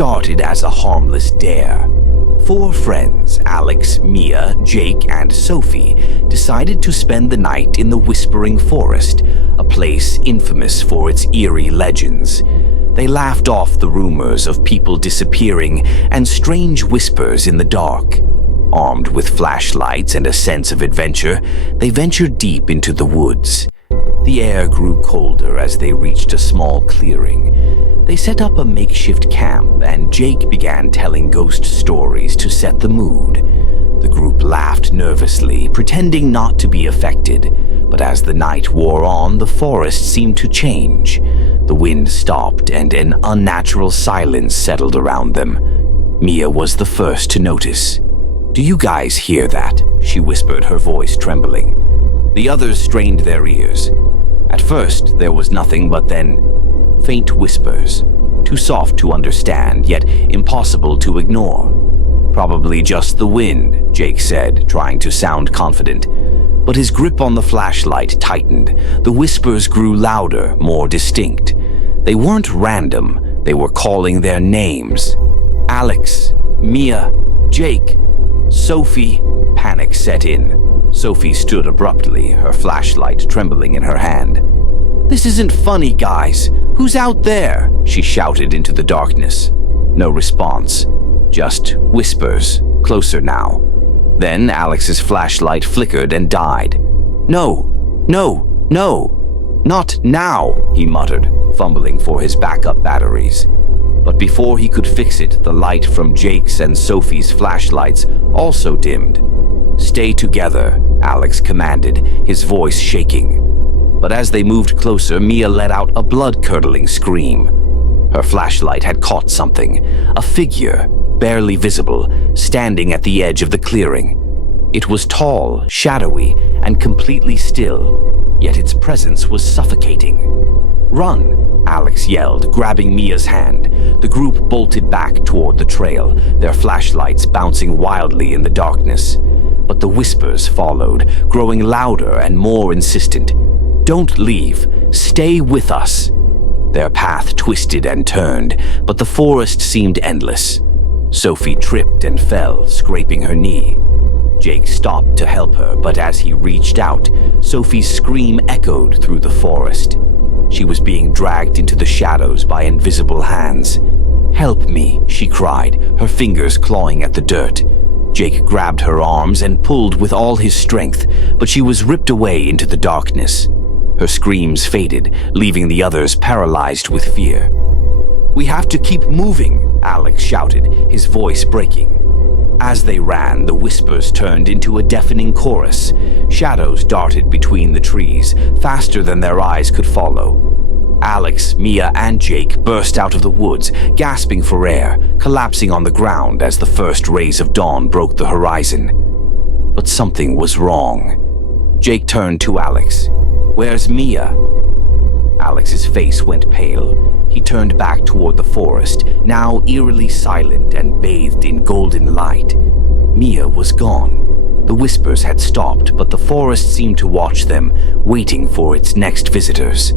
started as a harmless dare. Four friends, Alex, Mia, Jake, and Sophie, decided to spend the night in the Whispering Forest, a place infamous for its eerie legends. They laughed off the rumors of people disappearing and strange whispers in the dark. Armed with flashlights and a sense of adventure, they ventured deep into the woods. The air grew colder as they reached a small clearing. They set up a makeshift camp, and Jake began telling ghost stories to set the mood. The group laughed nervously, pretending not to be affected. But as the night wore on, the forest seemed to change. The wind stopped, and an unnatural silence settled around them. Mia was the first to notice. "Do you guys hear that?" she whispered, her voice trembling. The others strained their ears. At first, there was nothing, but then faint whispers, too soft to understand, yet impossible to ignore. "Probably just the wind," Jake said, trying to sound confident. But his grip on the flashlight tightened. The whispers grew louder, more distinct. They weren't random, they were calling their names. Alex, Mia, Jake, Sophie. Panic set in. Sophie stood abruptly, her flashlight trembling in her hand. "This isn't funny, guys. Who's out there?" she shouted into the darkness. No response, just whispers, closer now. Then Alex's flashlight flickered and died. "No, no, no, not now," he muttered, fumbling for his backup batteries. But before he could fix it, the light from Jake's and Sophie's flashlights also dimmed. "Stay together," Alex commanded, his voice shaking. But as they moved closer, Mia let out a blood-curdling scream. Her flashlight had caught something, a figure, barely visible, standing at the edge of the clearing. It was tall, shadowy, and completely still, yet its presence was suffocating. "Run!" Alex yelled, grabbing Mia's hand. The group bolted back toward the trail, their flashlights bouncing wildly in the darkness. But the whispers followed, growing louder and more insistent. "Don't leave. Stay with us." Their path twisted and turned, but the forest seemed endless. Sophie tripped and fell, scraping her knee. Jake stopped to help her, but as he reached out, Sophie's scream echoed through the forest. She was being dragged into the shadows by invisible hands. "Help me," she cried, her fingers clawing at the dirt. Jake grabbed her arms and pulled with all his strength, but she was ripped away into the darkness. Her screams faded, leaving the others paralyzed with fear. "We have to keep moving," Alex shouted, his voice breaking. As they ran, the whispers turned into a deafening chorus. Shadows darted between the trees, faster than their eyes could follow. Alex, Mia, and Jake burst out of the woods, gasping for air, collapsing on the ground as the first rays of dawn broke the horizon. But something was wrong. Jake turned to Alex. "Where's Mia?" Alex's face went pale. He turned back toward the forest, now eerily silent and bathed in golden light. Mia was gone. The whispers had stopped, but the forest seemed to watch them, waiting for its next visitors.